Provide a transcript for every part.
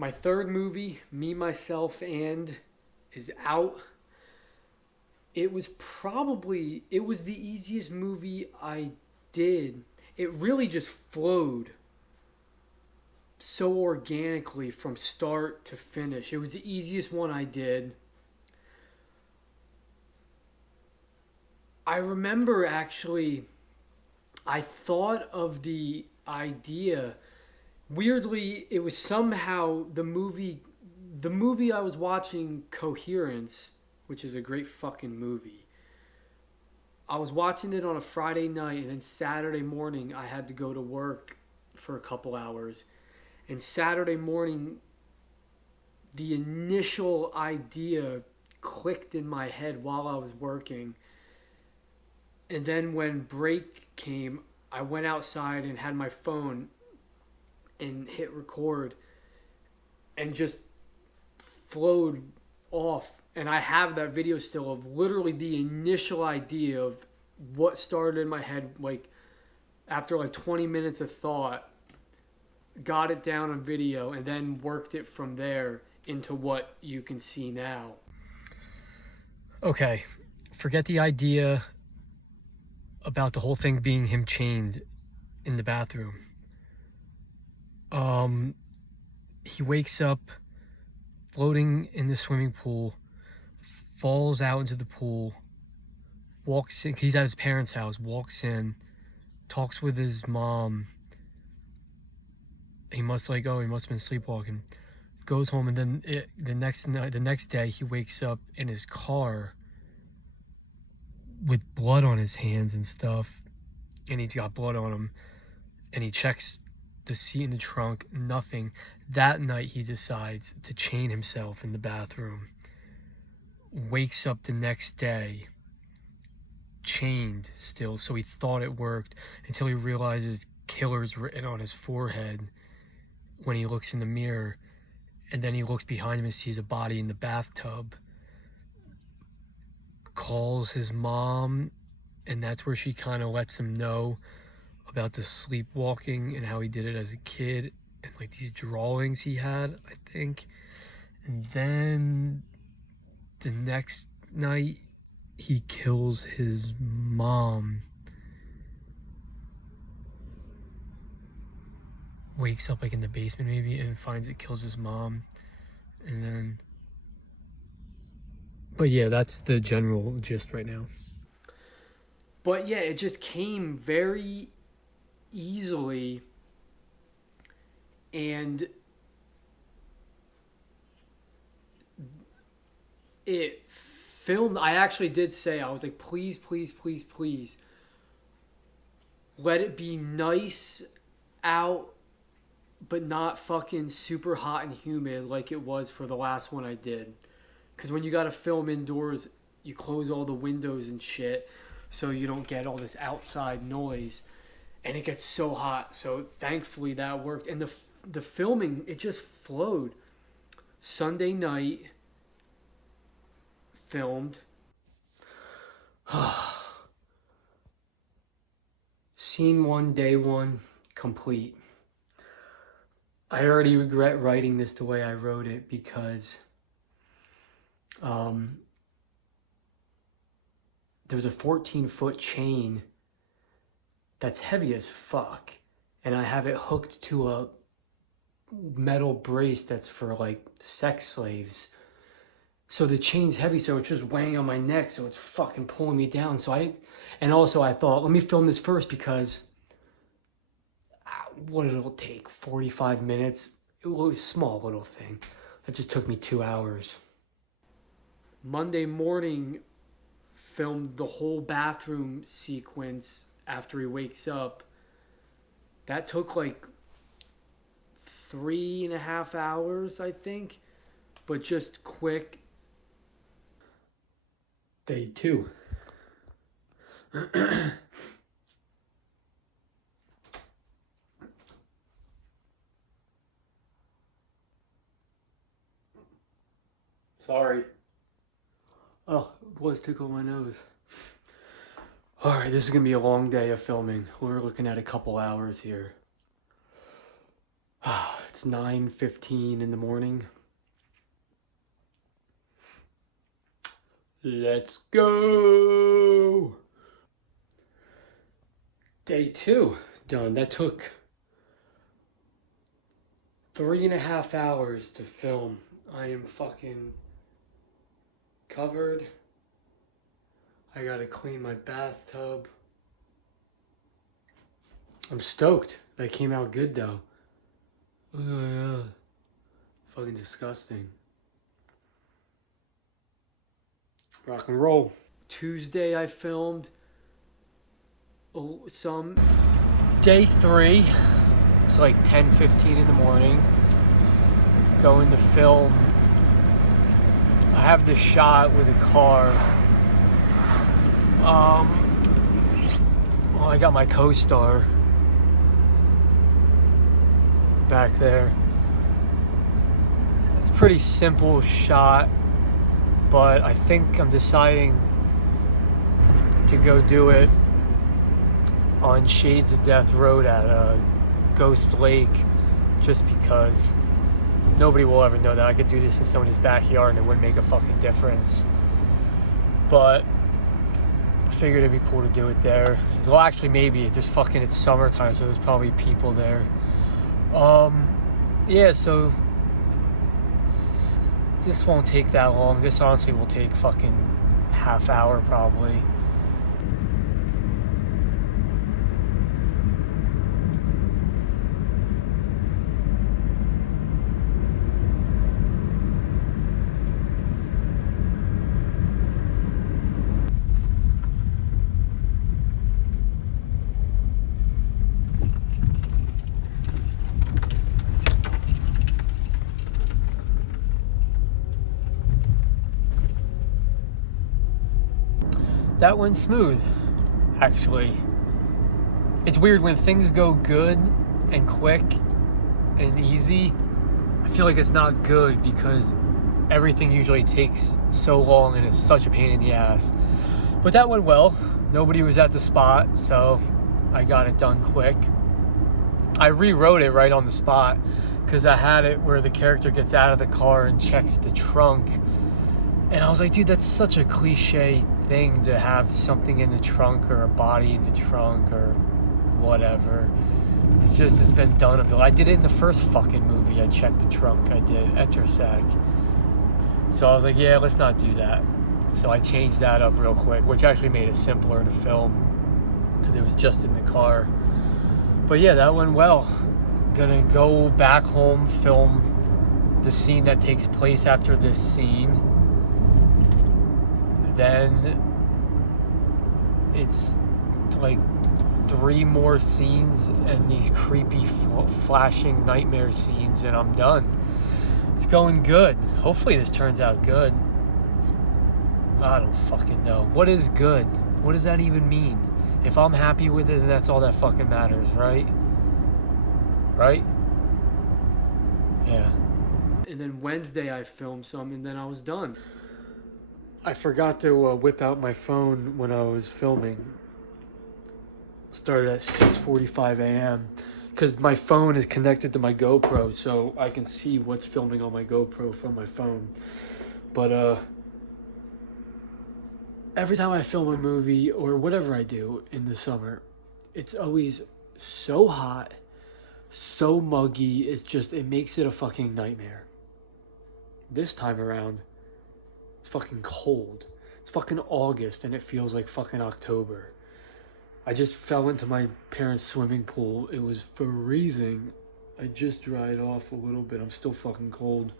My third movie, Me, Myself, and is out. It was the easiest movie I did. It really just flowed so organically from start to finish. It was the easiest one I did. I remember actually, I thought of the idea. Weirdly, it was somehow the movie I was watching, Coherence, which is a great fucking movie. I was watching it on a Friday night, and then Saturday morning I had to go to work for a couple hours. And Saturday morning, the initial idea clicked in my head while I was working. And then when break came, I went outside and had my phone and hit record and just flowed off. And I have that video still of literally the initial idea of what started in my head, like after like 20 minutes of thought, got it down on video, and then worked it from there into what you can see now. Okay, forget the idea about the whole thing being him chained in the bathroom. He wakes up floating in the swimming pool, falls out into the pool, walks in. He's at his parents' house, walks in, talks with his mom. He must have been sleepwalking. Goes home, and then the next day, he wakes up in his car with blood on his hands and stuff, and he's got blood on him. And he checks the seat in the trunk, nothing. That night, he decides to chain himself in the bathroom. Wakes up the next day, chained still, so he thought it worked until he realizes killer's written on his forehead when he looks in the mirror. And then he looks behind him and sees a body in the bathtub. Calls his mom, and that's where she kind of lets him know about the sleepwalking and how he did it as a kid, and like these drawings he had, I think. And then the next night, he kills his mom. Wakes up like in the basement maybe and finds it kills his mom. And then, but yeah, that's the general gist right now. But yeah, it just came very easily, and it filmed. I actually did say, I was like, please, please, please, please let it be nice out, but not fucking super hot and humid like it was for the last one I did. Because when you gotta film indoors, you close all the windows and shit so you don't get all this outside noise, and it gets so hot. So thankfully that worked, and the filming, it just flowed. Sunday night filmed. Scene 1, day 1 complete. I already regret writing this the way I wrote it because there's a 14-foot chain that's heavy as fuck, and I have it hooked to a metal brace that's for like sex slaves. So the chain's heavy, so it's just weighing on my neck, so it's fucking pulling me down. And also I thought, let me film this first because what it'll take, 45 minutes. It was a small little thing. That just took me 2 hours. Monday morning, filmed the whole bathroom sequence after he wakes up. That took like 3.5 hours, I think, but just quick. Day 2. Sorry. Oh, boys tickle my nose. Alright, this is going to be a long day of filming. We're looking at a couple hours here. It's It's 9:15 in the morning. Let's go! Day 2 done. That took 3.5 hours to film. I am fucking covered. I gotta clean my bathtub. I'm stoked. That came out good though. Oh yeah. Fucking disgusting. Rock and roll. Tuesday I filmed some. Day 3. It's like 10:15 in the morning. Going to film. I have this shot with a car. Well, I got my co-star back there. It's a pretty simple shot, but I think I'm deciding to go do it on Shades of Death Road at Ghost Lake, just because nobody will ever know that I could do this in somebody's backyard and it wouldn't make a fucking difference. But I figured it'd be cool to do it there. Well, actually, maybe it's summertime, so there's probably people there. Yeah, so this won't take that long. This honestly will take fucking half hour probably. That went smooth, actually. It's weird when things go good and quick and easy. I feel like it's not good because everything usually takes so long and it's such a pain in the ass. But that went well. Nobody was at the spot, so I got it done quick. I rewrote it right on the spot because I had it where the character gets out of the car and checks the trunk. And I was like, dude, that's such a cliche thing to have something in the trunk or a body in the trunk or whatever. It's been done a bit. I did it in the first fucking movie. I checked the trunk. I did Etersac. So I was like, yeah, let's not do that. So I changed that up real quick, which actually made it simpler to film because it was just in the car. But yeah, that went well. Gonna go back home, film the scene that takes place after this scene. Then it's like 3 more scenes and these creepy flashing nightmare scenes and I'm done. It's going good. Hopefully this turns out good. I don't fucking know. What is good? What does that even mean? If I'm happy with it, then that's all that fucking matters, right? Right? Yeah. And then Wednesday I filmed some and then I was done. I forgot to whip out my phone when I was filming. Started at 6:45 a.m. because my phone is connected to my GoPro, so I can see what's filming on my GoPro from my phone. But every time I film a movie or whatever I do in the summer, it's always so hot, so muggy. It makes it a fucking nightmare. This time around, it's fucking cold. It's fucking August and it feels like fucking October. I just fell into my parents' swimming pool. It was freezing. I just dried off a little bit. I'm still fucking cold.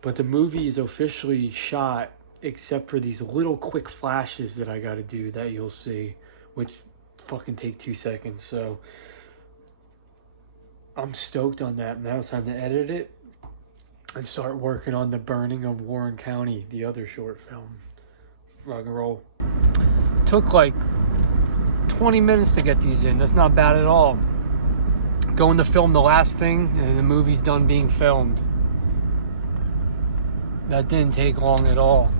But the movie is officially shot except for these little quick flashes that I gotta do that you'll see, which fucking take 2 seconds. So I'm stoked on that. Now it's time to edit it and start working on The Burning of Warren County, the other short film. Rock and roll. Took like 20 minutes to get these in. That's not bad at all. Going to film the last thing and the movie's done being filmed. That didn't take long at all.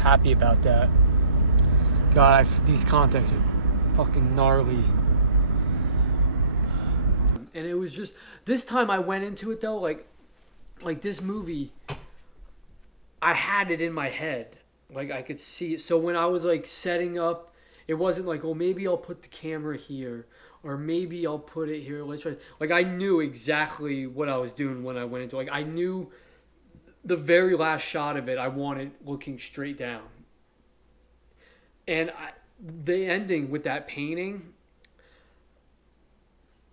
Happy about that. God, these contacts are fucking gnarly. And it was just this time I went into it though like this movie, I had it in my head. Like I could see it. So when I was like setting up, it wasn't like, oh, maybe I'll put the camera here or maybe I'll put it here. Let's try. Like I knew exactly what I was doing when I went into it. Like I knew the very last shot of it I wanted looking straight down. And the ending with that painting,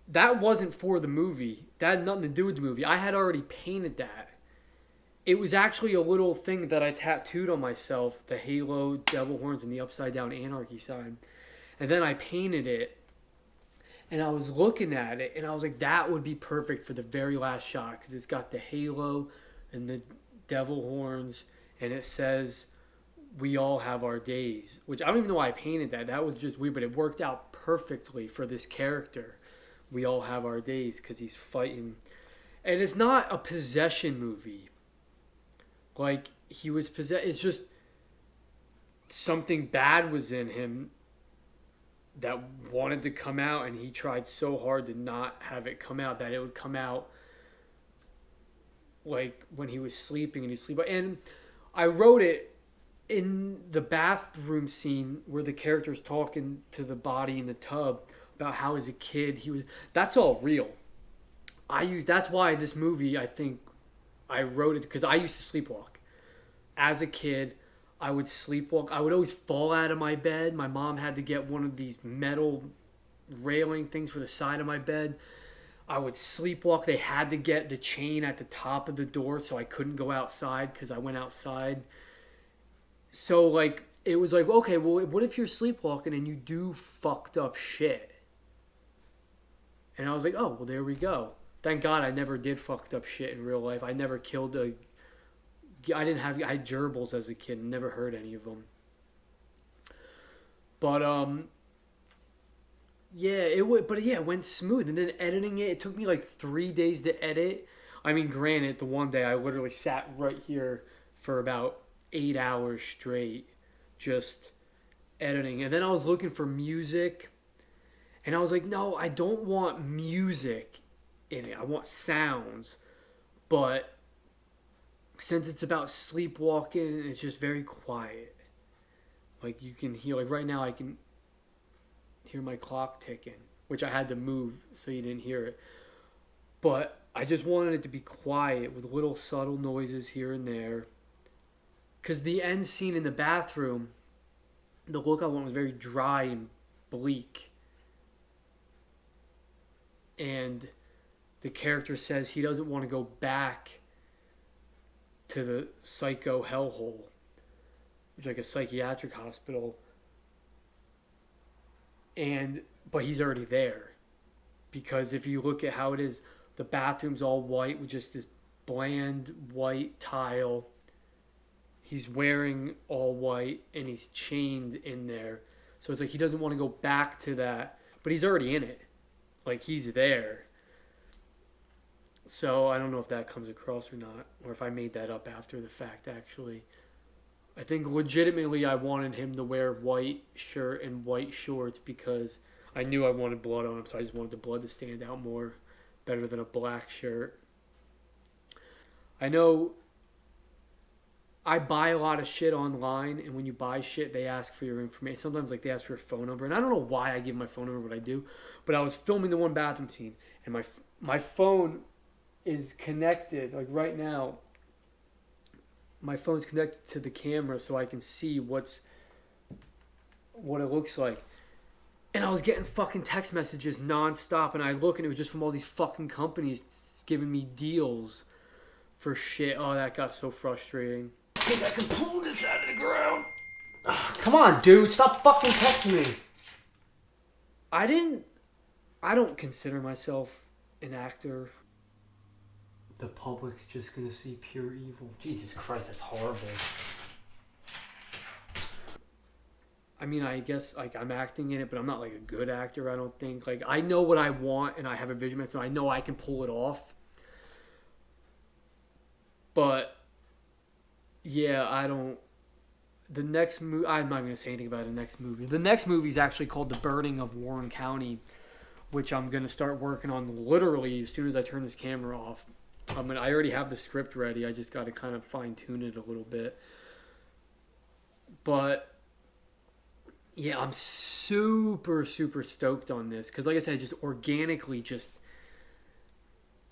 that wasn't for the movie. That had nothing to do with the movie. I had already painted that. It was actually a little thing that I tattooed on myself, the Halo, devil horns, and the upside down anarchy sign. And then I painted it, and I was looking at it, and I was like, that would be perfect for the very last shot, because it's got the Halo and the devil horns, and it says, we all have our days. Which I don't even know why I painted that. That was just weird, but it worked out perfectly for this character. We all have our days, because he's fighting. And it's not a possession movie. Like, he was possessed. It's just something bad was in him that wanted to come out, and he tried so hard to not have it come out that it would come out like when he was sleeping and he'd sleep. And I wrote it in the bathroom scene where the character's talking to the body in the tub about how as a kid he was. That's all real. That's why this movie, I think I wrote it, because I used to sleepwalk. As a kid, I would sleepwalk. I would always fall out of my bed. My mom had to get one of these metal railing things for the side of my bed. I would sleepwalk. They had to get the chain at the top of the door so I couldn't go outside because I went outside. So, like, it was like, okay, well, what if you're sleepwalking and you do fucked up shit? And I was like, oh, well, there we go. Thank God I never did fucked up shit in real life. I never killed I had gerbils as a kid and never heard any of them. But, yeah, it went smooth. And then editing it took me like 3 days to edit. I mean, granted, the one day I literally sat right here for about 8 hours straight just editing. And then I was looking for music. And I was like, no, I don't want music in it. I want sounds. But since it's about sleepwalking, it's just very quiet. Like you can hear, like right now I can hear my clock ticking, which I had to move so you didn't hear it. But I just wanted it to be quiet with little subtle noises here and there. Because the end scene in the bathroom, the look I want was very dry and bleak. And the character says he doesn't want to go back to the psycho hellhole, which is like a psychiatric hospital. But he's already there. Because if you look at how it is, the bathroom's all white with just this bland white tile. He's wearing all white and he's chained in there. So it's like he doesn't want to go back to that. But he's already in it. Like he's there. So I don't know if that comes across or not. Or if I made that up after the fact, actually. I think legitimately I wanted him to wear white shirt and white shorts because I knew I wanted blood on him. So I just wanted the blood to stand out more. Better than a black shirt. I know I buy a lot of shit online, and when you buy shit, they ask for your information. Sometimes, like, they ask for your phone number, and I don't know why I give my phone number, but I do. But I was filming the one bathroom scene, and my phone is connected, like, right now. My phone's connected to the camera so I can see what it looks like. And I was getting fucking text messages nonstop, and I look, and it was just from all these fucking companies giving me deals for shit. Oh, that got so frustrating. I think I can pull this out of the ground. Ugh, come on, dude. Stop fucking texting me. I don't consider myself an actor. The public's just gonna see pure evil. Jesus Christ, that's horrible. I mean, I guess, like, I'm acting in it, but I'm not, like, a good actor, I don't think. Like, I know what I want, and I have a vision, so I know I can pull it off. But yeah, the next movie, I'm not going to say anything about the next movie. The next movie is actually called The Burning of Warren County, which I'm gonna start working on literally as soon as I turn this camera off. I already have the script ready. I just got to kind of fine tune it a little bit. But yeah, I'm super stoked on this because, like I said, just organically,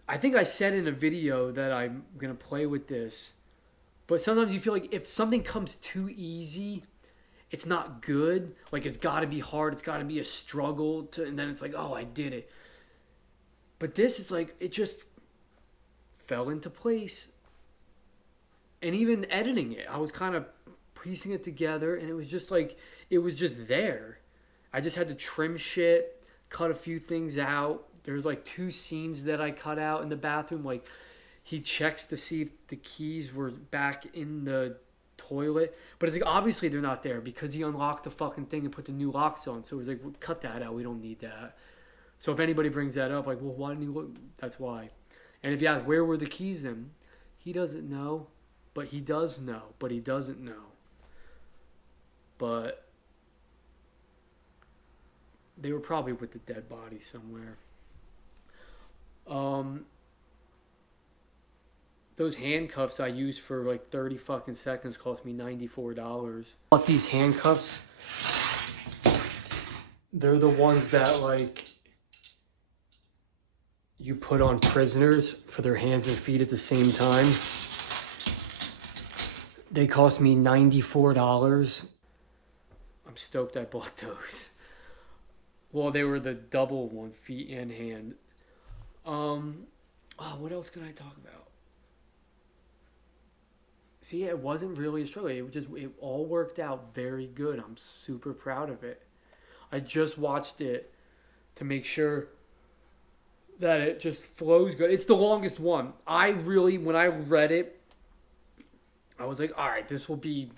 I think I said in a video that I'm gonna play with this. But sometimes you feel like if something comes too easy, it's not good. Like it's got to be hard. It's got to be a struggle and then it's like, oh, I did it. But this is like it just fell into place. And even editing it, I was kind of piecing it together, and it was just like it was just there. I just had to trim shit, cut a few things out. There's like 2 scenes that I cut out in the bathroom. Like he checks to see if the keys were back in the toilet, but it's like obviously they're not there because he unlocked the fucking thing and put the new locks on. So it was like, well, cut that out. We don't need that. So if anybody brings that up, like, well, why didn't you look? That's why. And if you ask where were the keys then, he doesn't know, but he does know, but he doesn't know. But they were probably with the dead body somewhere. Those handcuffs I used for like 30 fucking seconds cost me $94. Bought these handcuffs. They're the ones that like you put on prisoners for their hands and feet at the same time. They cost me $94. I'm stoked I bought those. Well, they were the double one, feet and hand. What else can I talk about? See, it wasn't really a struggle. It all worked out very good. I'm super proud of it. I just watched it to make sure that it just flows good. It's the longest one. When I read it, I was like, all right, this will be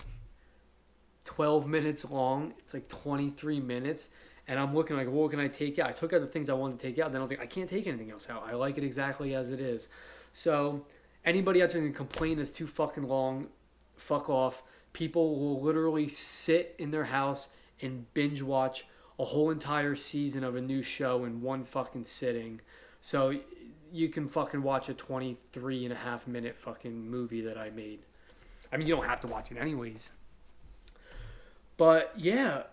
12 minutes long. It's like 23 minutes. And I'm looking like, well, what can I take out? I took out the things I wanted to take out. Then I was like, I can't take anything else out. I like it exactly as it is. So anybody out there can complain it's too fucking long, fuck off. People will literally sit in their house and binge watch a whole entire season of a new show in one fucking sitting. So you can fucking watch a 23.5 minute fucking movie that I made. I mean, you don't have to watch it anyways. But yeah,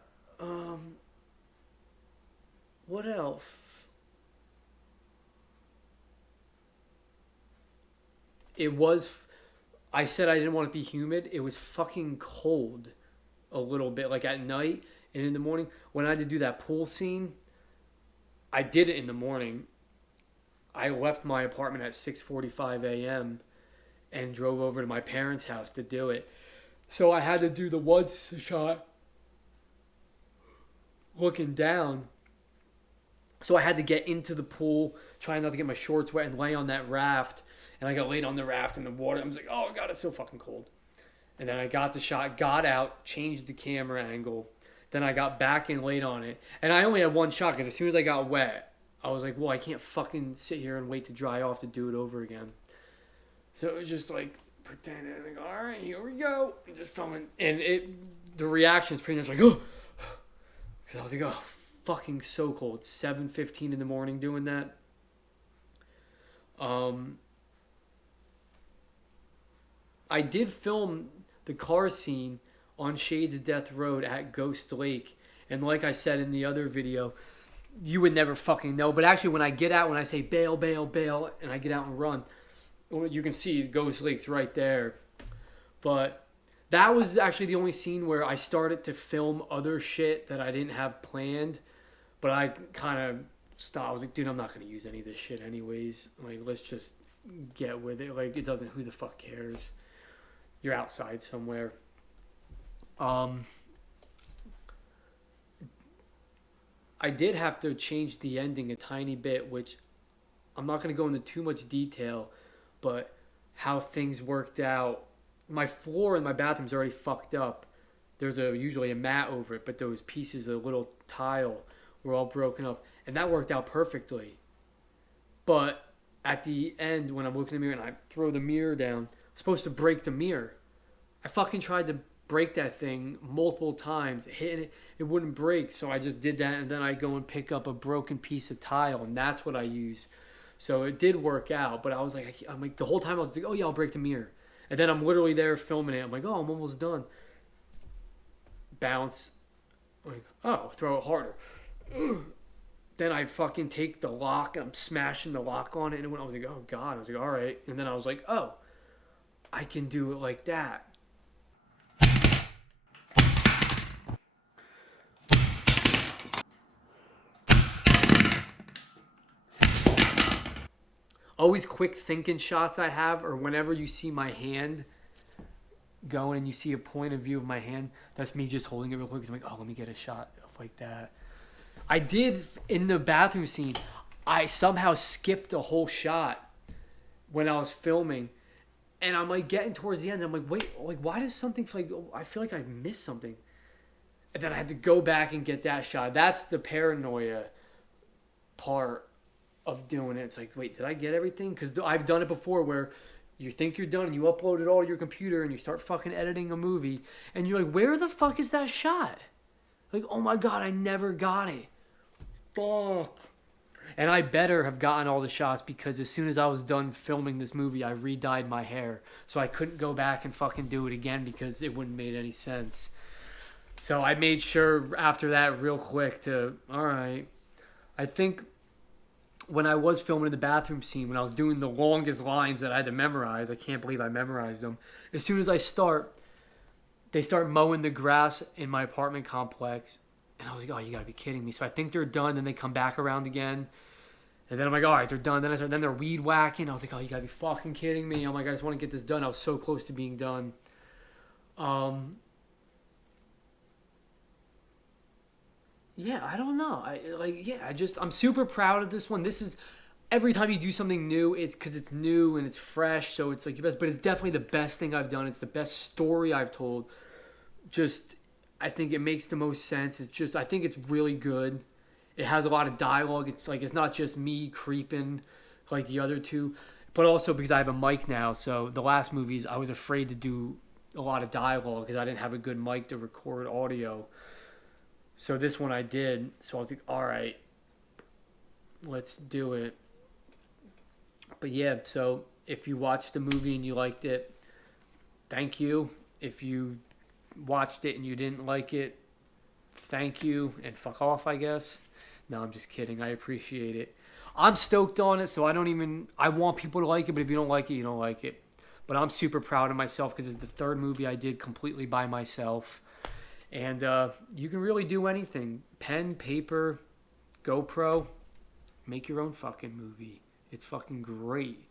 what else? I said I didn't want it to be humid. It was fucking cold a little bit, like at night and in the morning. When I had to do that pool scene, I did it in the morning. I left my apartment at 6:45 a.m. and drove over to my parents' house to do it. So I had to do the one shot looking down. So I had to get into the pool, trying not to get my shorts wet, and lay on that raft. And I got laid on the raft in the water. I was like, oh, God, it's so fucking cold. And then I got the shot, got out, changed the camera angle. Then I got back and laid on it. And I only had one shot because as soon as I got wet, I was like, well, I can't fucking sit here and wait to dry off to do it over again. So it was just like pretending, like, all right, here we go. And just filming. And the reaction's pretty much like, oh. Because I was like, oh, fucking so cold. 7:15 in the morning doing that. I did film the car scene on Shades of Death Road at Ghost Lake. And like I said in the other video, you would never fucking know. But actually, when I get out, when I say bail, bail, bail, and I get out and run, you can see Ghost Lake's right there. But that was actually the only scene where I started to film other shit that I didn't have planned. But I kind of stopped. I was like, dude, I'm not going to use any of this shit anyways. Like, let's just get with it. Like, it doesn't, who the fuck cares? You're outside somewhere. I did have to change the ending a tiny bit, which I'm not going to go into too much detail, but how things worked out. My floor in my bathroom's already fucked up. There's usually a mat over it, but those pieces of little tile were all broken up, and that worked out perfectly. But at the end, when I'm looking in the mirror and I throw the mirror down, I'm supposed to break the mirror. I fucking tried to break that thing multiple times, hitting it, it wouldn't break. So I just did that, and then I go and pick up a broken piece of tile, and that's what I use. So it did work out, but I was like, I'm like the whole time I was like, oh yeah, I'll break the mirror, and then I'm literally there filming it. I'm like, oh, I'm almost done. Bounce, I'm like, oh, throw it harder. Then I fucking take the lock and I'm smashing the lock on it, and when I was like, oh god, I was like, all right, and then I was like, oh, I can do it like that. Always quick thinking shots I have, or whenever you see my hand going and you see a point of view of my hand, that's me just holding it real quick. 'Cause I'm like, oh, let me get a shot like that. I did in the bathroom scene. I somehow skipped a whole shot when I was filming, and I'm like getting towards the end. I'm like, wait, like why does something feel like I feel like I missed something, and then I had to go back and get that shot. That's the paranoia part of doing it. It's like, wait, did I get everything? Because I've done it before where you think you're done and you upload it all to your computer and you start fucking editing a movie and you're like, where the fuck is that shot? Like, oh my god, I never got it. Fuck. And I better have gotten all the shots because as soon as I was done filming this movie, I re-dyed my hair. So I couldn't go back and fucking do it again because it wouldn't make any sense. So I made sure after that real quick to, alright. I think when I was filming in the bathroom scene, when I was doing the longest lines that I had to memorize, I can't believe I memorized them. As soon as I start, they start mowing the grass in my apartment complex. And I was like, oh, you gotta be kidding me. So I think they're done. Then they come back around again. And then I'm like, all right, they're done. Then they're weed whacking. I was like, oh, you gotta be fucking kidding me. I'm like, I just want to get this done. I was so close to being done. Yeah, I don't know. I'm super proud of this one. This is every time you do something new, it's because it's new and it's fresh, so it's like your best. But it's definitely the best thing I've done. It's the best story I've told. Just, I think it makes the most sense. It's just, I think it's really good. It has a lot of dialogue. It's like it's not just me creeping like the other two, but also because I have a mic now. So the last movies, I was afraid to do a lot of dialogue because I didn't have a good mic to record audio. So this one I did. So I was like, all right, let's do it. But yeah, so if you watched the movie and you liked it, thank you. If you watched it and you didn't like it, thank you and fuck off, I guess. No, I'm just kidding. I appreciate it. I'm stoked on it, so I want people to like it, but if you don't like it, you don't like it. But I'm super proud of myself because it's the third movie I did completely by myself. And you can really do anything. Pen, paper, GoPro. Make your own fucking movie. It's fucking great.